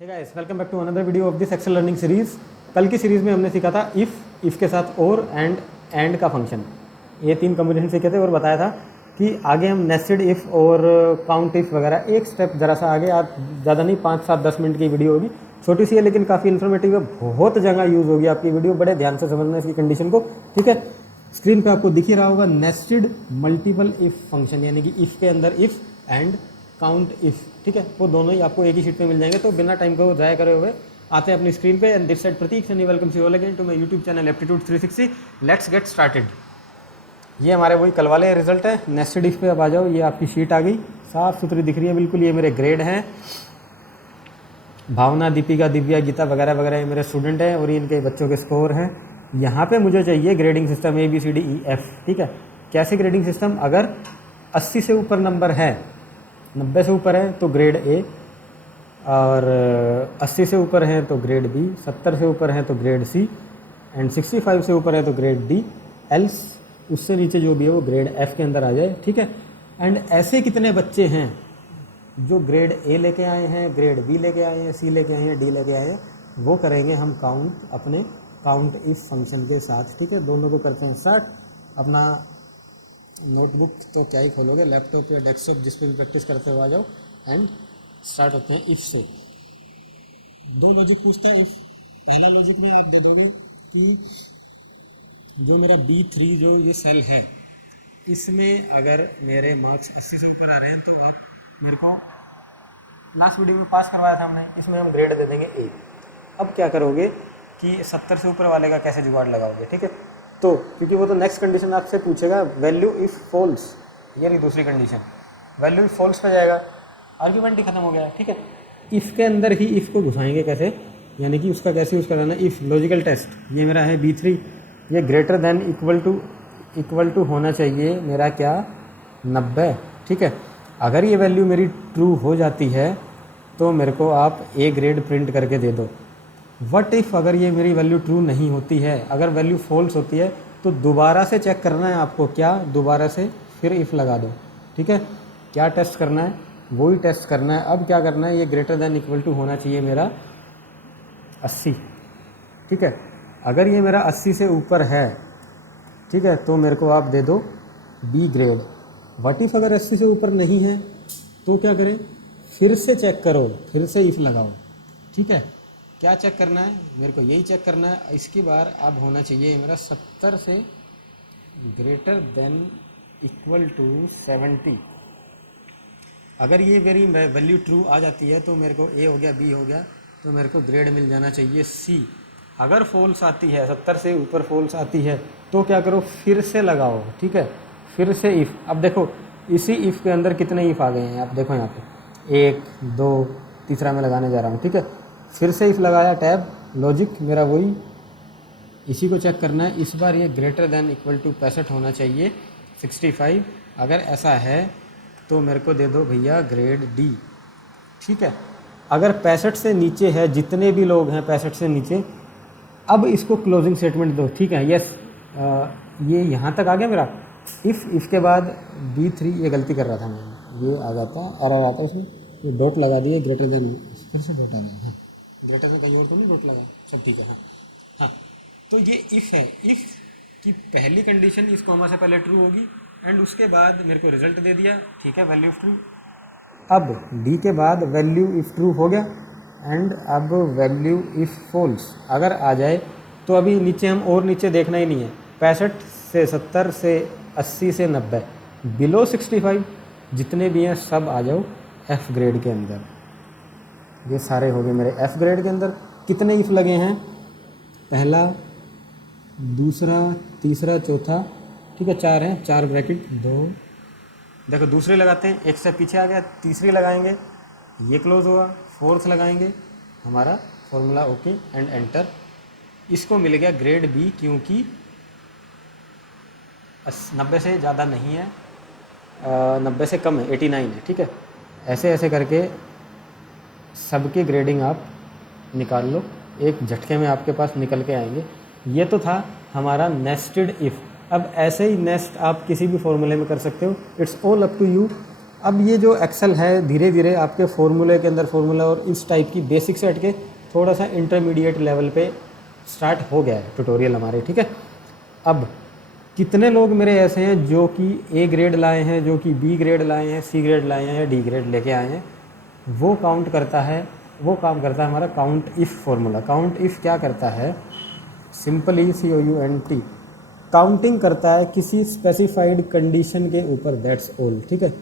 Hey guys, welcome back to another video of this Excel learning series. कल की series में हमने सीखा था इफ़ के साथ और एंड का फंक्शन, ये तीन कॉम्बिनेशन सीखे थे और बताया था कि आगे हम नेस्टेड इफ़ और काउंट इफ़ वगैरह एक स्टेप ज़रा सा आगे, आप ज़्यादा नहीं 5, 7, 10 मिनट की वीडियो होगी, छोटी सी है लेकिन काफ़ी इन्फॉर्मेटिव है, बहुत जगह यूज़ होगी आपकी वीडियो, बड़े ध्यान से समझना इसकी कंडीशन को, ठीक है। स्क्रीन पे आपको दिख ही रहा होगा नेस्टेड मल्टीपल इफ़ फंक्शन, यानी कि इफ़ के अंदर इफ़ एंड काउंट इफ़, ठीक है, वो दोनों ही आपको एक ही शीट में मिल जाएंगे। तो बिना टाइम को ज़ाया करे हुए आते हैं अपनी स्क्रीन पे। And this side Prateek Sunny, welcome you all again to my YouTube channel aptitude 360। Let's get started. ये हमारे वही कल वाले रिजल्ट है। नेस्टेड इफ पे अब आ जाओ, ये आपकी शीट आ गई, साफ सुथरी दिख रही है बिल्कुल। ये मेरे ग्रेड हैं, भावना, दीपिका, दिव्या, गीता वगैरह वगैरह ये मेरे स्टूडेंट हैं और ये इनके बच्चों के स्कोर हैं। यहाँ पे मुझे चाहिए ग्रेडिंग सिस्टम ABCDE F, ठीक है। कैसे ग्रेडिंग सिस्टम? अगर 80 से ऊपर नंबर है, 90 से ऊपर है तो ग्रेड A, और 80 से ऊपर है तो ग्रेड B, 70 से ऊपर है तो ग्रेड C, एंड 65 से ऊपर है तो ग्रेड D, एल्स उससे नीचे जो भी है वो ग्रेड F के अंदर आ जाए, ठीक है। एंड ऐसे कितने बच्चे हैं जो ग्रेड A लेके आए हैं, ग्रेड B लेके आए हैं, C लेके आए हैं, D लेके आए हैं, वो करेंगे हम काउंट अपने काउंट इफ फंक्शन के साथ, ठीक है। दोनों को करते हैं स्टार्ट। अपना नोटबुक तो क्या ही खोलोगे, लैपटॉप या डेस्कटॉप जिस पे भी प्रैक्टिस करते हो आ जाओ एंड स्टार्ट होते हैं इफ़ से। दो लॉजिक पूछता है इफ़। पहला लॉजिक में आप दे दोगे कि जो मेरा B3 जो ये सेल है, इसमें अगर मेरे मार्क्स 80 से ऊपर आ रहे हैं तो आप मेरे को लास्ट वीडियो में पास करवाया था हमने, इसमें हम ग्रेड दे देंगे A। अब क्या करोगे कि 70 से ऊपर वाले का कैसे जुगाड़ लगाओगे, ठीक है। तो क्योंकि वो तो नेक्स्ट कंडीशन आपसे पूछेगा, वैल्यू इफ़ फॉल्स, ये रही दूसरी कंडीशन, वैल्यू इफ फॉल्स पे जाएगा, आर्ग्यूमेंट ही खत्म हो गया, ठीक है। इफ़ के अंदर ही इफ़ को घुसाएंगे कैसे, यानी कि उसका कैसे यूज़ कराना। इफ़ लॉजिकल टेस्ट, ये मेरा है B3, ये ग्रेटर देन इक्वल टू होना चाहिए मेरा क्या, 90, ठीक है। अगर ये वैल्यू मेरी ट्रू हो जाती है तो मेरे को आप A ग्रेड प्रिंट करके दे दो। वट इफ़ अगर ये मेरी वैल्यू ट्रू नहीं होती है, अगर वैल्यू फॉल्स होती है, तो दोबारा से चेक करना है आपको, क्या, दोबारा से फिर इफ़ लगा दो, ठीक है। क्या टेस्ट करना है, वही टेस्ट करना है। अब क्या करना है, ये ग्रेटर देन इक्वल टू होना चाहिए मेरा 80, ठीक है। अगर ये मेरा 80 से ऊपर है, ठीक है, तो मेरे को आप दे दो B ग्रेड। वट इफ़ अगर 80 से ऊपर नहीं है तो क्या करें, फिर से चेक करो, फिर से इफ़ लगाओ, ठीक है। क्या चेक करना है, मेरे को यही चेक करना है। इसकी बार अब होना चाहिए मेरा 70 से ग्रेटर देन इक्वल टू 70। अगर ये मेरी वैल्यू ट्रू आ जाती है तो मेरे को A हो गया, B हो गया, तो मेरे को ग्रेड मिल जाना चाहिए C। अगर फॉल्स आती है, 70 से ऊपर फॉल्स आती है, तो क्या करो, फिर से लगाओ, ठीक है, फिर से इफ़। अब देखो इसी इफ़ के अंदर कितने इफ़ आ गए हैं, आप देखो यहाँ पे 1, 2, तीसरा मैं लगाने जा रहा हूँ, ठीक है। फिर से इफ़ लगाया, टैब, लॉजिक मेरा वही, इसी को चेक करना है। इस बार ये ग्रेटर देन इक्वल टू 65 होना चाहिए, 65। अगर ऐसा है तो मेरे को दे दो भैया ग्रेड D, ठीक है। अगर 65 से नीचे है, जितने भी लोग हैं 65 से नीचे, अब इसको क्लोजिंग स्टेटमेंट दो, ठीक है। यस, ये यहाँ तक आ गया मेरा इफ़ के बाद B3, ये गलती कर रहा था मैं, ये आ जाता एरर आता इसमें, ये डॉट लगा दिए, ग्रेटर देन, फिर से डॉट आ गया, हाँ, ग्रेटर देन कहीं और तो नहीं डॉट लगा, सब ठीक है, हाँ हाँ। तो ये इफ़ है, इफ़ की पहली कंडीशन इस कॉमा से पहले ट्रू होगी, एंड उसके बाद मेरे को रिजल्ट दे दिया, ठीक है, वैल्यू इफ ट्रू। अब D के बाद वैल्यू इफ ट्रू हो गया, एंड अब वैल्यू इफ फॉल्स अगर आ जाए तो अभी नीचे हम और नीचे देखना ही नहीं है, 65 से 70 से 80 से 90, बिलो 65 जितने भी हैं सब आ जाओ F ग्रेड के अंदर। ये सारे हो गए मेरे F ग्रेड के अंदर। कितने इफ़ लगे हैं, पहला, दूसरा, तीसरा, चौथा, ठीक है, 4 हैं, 4 ब्रैकेट 2, देखो दूसरे लगाते हैं, एक से पीछे आ गया, तीसरी लगाएंगे, ये क्लोज हुआ, फोर्थ लगाएंगे, हमारा फॉर्मूला ओके एंड एंटर। इसको मिल गया ग्रेड B, क्योंकि 90 से ज़्यादा नहीं है, 90 से कम है, 89 है, ठीक है। ऐसे ऐसे करके सबकी ग्रेडिंग आप निकाल लो, एक झटके में आपके पास निकल के आएंगे। ये तो था हमारा नेस्टेड इफ़। अब ऐसे ही नेस्ट आप किसी भी फॉर्मूले में कर सकते हो, it's all up to you. अब ये जो एक्सेल है धीरे धीरे आपके फॉर्मूले के अंदर फॉर्मूला और इस टाइप की बेसिक से हट के थोड़ा सा इंटरमीडिएट लेवल पे स्टार्ट हो गया है ट्यूटोरियल हमारे, ठीक है। अब कितने लोग मेरे ऐसे हैं जो कि ए ग्रेड लाए हैं, जो कि बी ग्रेड लाए हैं, सी ग्रेड लाए हैं या डी ग्रेड लेके आए हैं, वो काउंट करता है, वो काम करता है हमारा count if formula. Count if क्या करता है, सिंपली COUNT, काउंटिंग करता है किसी स्पेसिफाइड कंडीशन के ऊपर, दैट्स ऑल, ठीक है।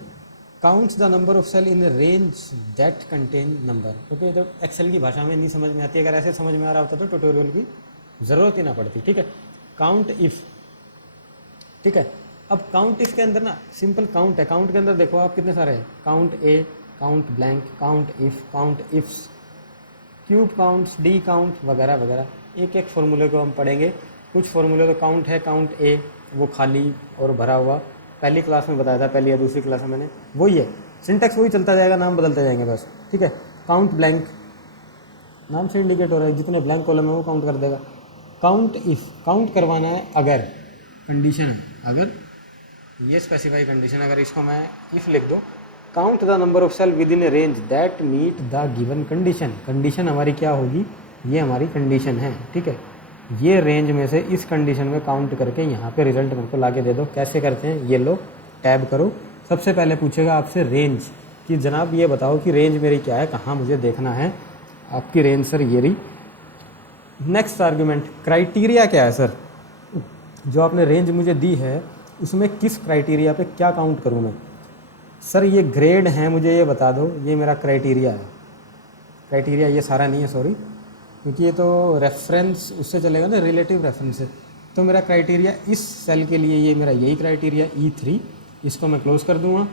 Counts the number of cell in range that contain number. Okay, जब एक्सेल की भाषा में नहीं समझ में आती, अगर ऐसे समझ में आ रहा होता तो ट्यूटोरियल की ज़रूरत ही ना पड़ती, ठीक है। काउंट इफ़, ठीक है। अब काउंट इफ़ के अंदर ना सिंपल काउंट है, काउंट के अंदर देखो आप कितने सारे हैं, count A, count blank, count if, count ifs, cube counts, D count वगैरह वगैरह। एक एक फॉर्मूले को हम पढ़ेंगे। कुछ फॉर्मूले तो काउंट है, काउंट ए वो खाली और भरा हुआ, पहली क्लास में बताया था, पहली या दूसरी क्लास में मैंने, वही है, सिंटेक्स वही चलता जाएगा, नाम बदलते जाएंगे बस, ठीक है। काउंट ब्लैंक, नाम से इंडिकेट हो रहा है, जितने ब्लैंक कॉलम है वो काउंट कर देगा। काउंट इफ़, काउंट करवाना है अगर कंडीशन है, अगर ये स्पेसिफाई कंडीशन, अगर इसको मैं इफ़ लिख दो, count the number of cell within a range that meet the given condition. Condition हमारी क्या होगी, ये हमारी कंडीशन है, ठीक है। ये रेंज में से इस कंडीशन में काउंट करके यहाँ पे रिजल्ट मेरे को लाके दे दो। कैसे करते हैं, ये लो टैब करो। सबसे पहले पूछेगा आपसे रेंज कि जनाब ये बताओ कि रेंज मेरी क्या है, कहाँ मुझे देखना है आपकी रेंज, सर ये रही। नेक्स्ट आर्ग्यूमेंट, क्राइटेरिया क्या है सर, जो आपने रेंज मुझे दी है उसमें किस क्राइटेरिया पे क्या काउंट करूँ मैं। सर ये ग्रेड है, मुझे ये बता दो, ये मेरा क्राइटेरिया है। क्राइटेरिया ये सारा नहीं है, सॉरी, क्योंकि ये तो रेफरेंस उससे चलेगा ना, रिलेटिव रेफरेंस से। तो मेरा क्राइटेरिया इस सेल के लिए ये मेरा यही क्राइटेरिया E3, इसको मैं क्लोज कर दूंगा।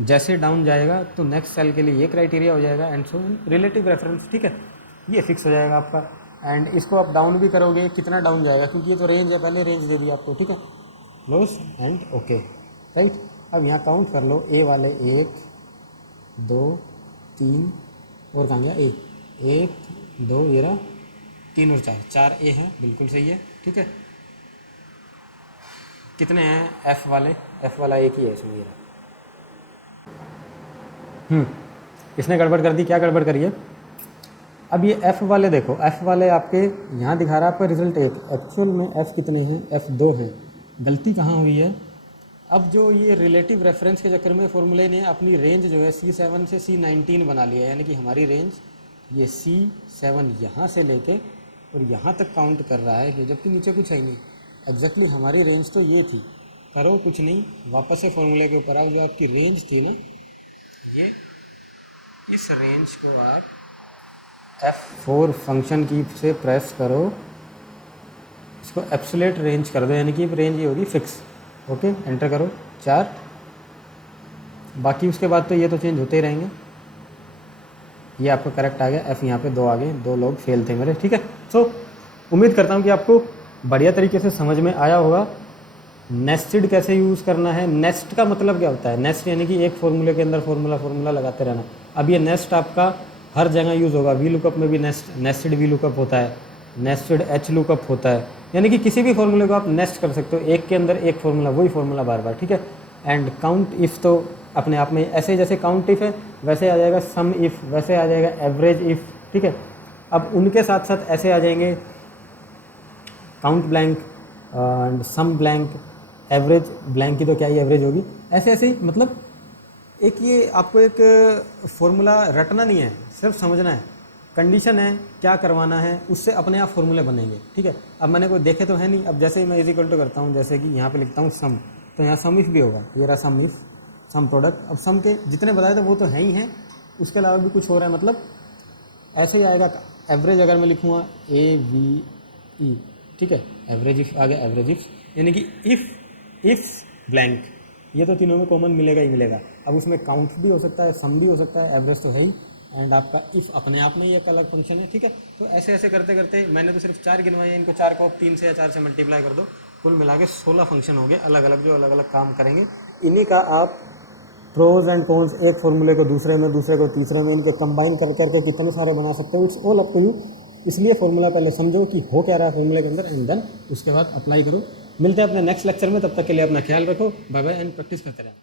जैसे डाउन जाएगा तो नेक्स्ट सेल के लिए ये क्राइटेरिया हो जाएगा एंड सो रिलेटिव रेफरेंस, ठीक है, ये फिक्स हो जाएगा आपका। एंड इसको आप डाउन भी करोगे, कितना डाउन जाएगा, क्योंकि ये तो रेंज है, पहले रेंज दे दी आपको, ठीक है। Close and okay, right. अब यहाँ काउंट कर लो, ए वाले 1 2 3 और कहाँ गया ए, 1 2 ये रहा, 3 और 4 ए है, बिल्कुल सही है, ठीक है। कितने हैं एफ वाले, एफ वाला एक ही है इसमें, ये रहा। इसने गड़बड़ कर दी, क्या गड़बड़ करी है। अब ये एफ वाले देखो, एफ वाले आपके यहाँ दिखा रहा है आपका रिजल्ट 1, एक्चुअल में एफ कितने हैं, एफ 2 हैं। गलती कहाँ हुई है, अब जो ये रिलेटिव रेफरेंस के चक्कर में फॉर्मूले ने अपनी रेंज जो है C7 से C19 बना लिया, यानी कि हमारी रेंज ये C7 यहाँ से लेके और यहाँ तक काउंट कर रहा है, जबकि नीचे कुछ है नहीं। एग्जैक्टली हमारी रेंज तो ये थी, करो कुछ नहीं, वापस से फॉर्मूले के ऊपर आओ, जो आपकी रेंज थी ना, ये इस रेंज को आप F4 फंक्शन की से प्रेस करो, इसको एब्सोल्यूट रेंज कर दो, यानी कि रेंज ये होगी फिक्स। ओके, एंटर करो 4, बाकी उसके बाद तो ये तो चेंज होते ही रहेंगे। ये आपका करेक्ट आ गया, एफ यहाँ पे 2 आ गए, 2 लोग फेल थे मेरे, ठीक है। सो उम्मीद करता हूँ कि आपको बढ़िया तरीके से समझ में आया होगा। नेस्टेड कैसे यूज़ करना है, नेस्ट का मतलब क्या होता है, नेस्ट यानी कि एक फॉर्मूले के अंदर फॉर्मूला लगाते रहना। अब ये नेस्ट आपका हर जगह यूज़ होगा, वी लुकअप में भी नेस्टेड वी लुकअप होता है, नेस्टेड एच लुकअप होता है, यानी कि किसी भी फॉर्मूले को आप नेस्ट कर सकते हो, एक के अंदर एक फॉर्मूला, वही फॉर्मूला बार बार, ठीक है। एंड काउंट इफ़ तो अपने आप में ऐसे जैसे काउंट इफ़ है वैसे आ जाएगा सम इफ़, वैसे आ जाएगा एवरेज इफ़, ठीक है। अब उनके साथ साथ ऐसे आ जाएंगे count blank and sum blank, average blank की तो क्या ही एवरेज होगी, ऐसे ऐसे ही। मतलब एक ये आपको एक फॉर्मूला रटना नहीं है, सिर्फ समझना है, कंडीशन है क्या करवाना है, उससे अपने आप फॉर्मूले बनेंगे, ठीक है। अब मैंने कोई देखे तो है नहीं, अब जैसे ही मैं इक्वल टू करता हूँ, जैसे कि यहाँ पे लिखता हूँ सम, तो यहाँ सम इफ़ भी होगा, ये रहा सम इफ़, सम प्रोडक्ट। अब सम के जितने बताए थे वो तो है ही हैं, उसके अलावा भी कुछ हो रहा है, मतलब ऐसे ही आएगा। एवरेज अगर मैं लिखूँगा AVE, ठीक है, एवरेज इफ़ आ गया, एवरेज इफ़, यानी कि इफ़ ब्लैंक, ये तो तीनों में कॉमन मिलेगा ही मिलेगा। अब उसमें काउंट भी हो सकता है, सम भी हो सकता है, एवरेज तो है ही, एंड आपका इफ़ अपने आप में ही एक अलग फंक्शन है, ठीक है। तो ऐसे ऐसे करते करते मैंने तो सिर्फ 4 गिनवाए हैं, इनको 4 को 3 से या 4 से मल्टीप्लाई कर दो, कुल मिला के 16 फंक्शन हो गए अलग अलग, जो अलग अलग काम करेंगे। इन्हीं का आप प्रोज एंड कॉन्स, एक फॉर्मूले को दूसरे में, दूसरे को तीसरे में, इनके कंबाइन कर करके कितने सारे बना सकते हो, it's all up to you. इसलिए फॉर्मूला पहले समझो कि हो क्या रहा है फॉर्मूले के अंदर, एंड देन उसके बाद अप्लाई करो। मिलते हैं अपने नेक्स्ट लेक्चर में, तब तक के लिए अपना ख्याल रखो, बाय बाय एंड प्रैक्टिस करते रहें।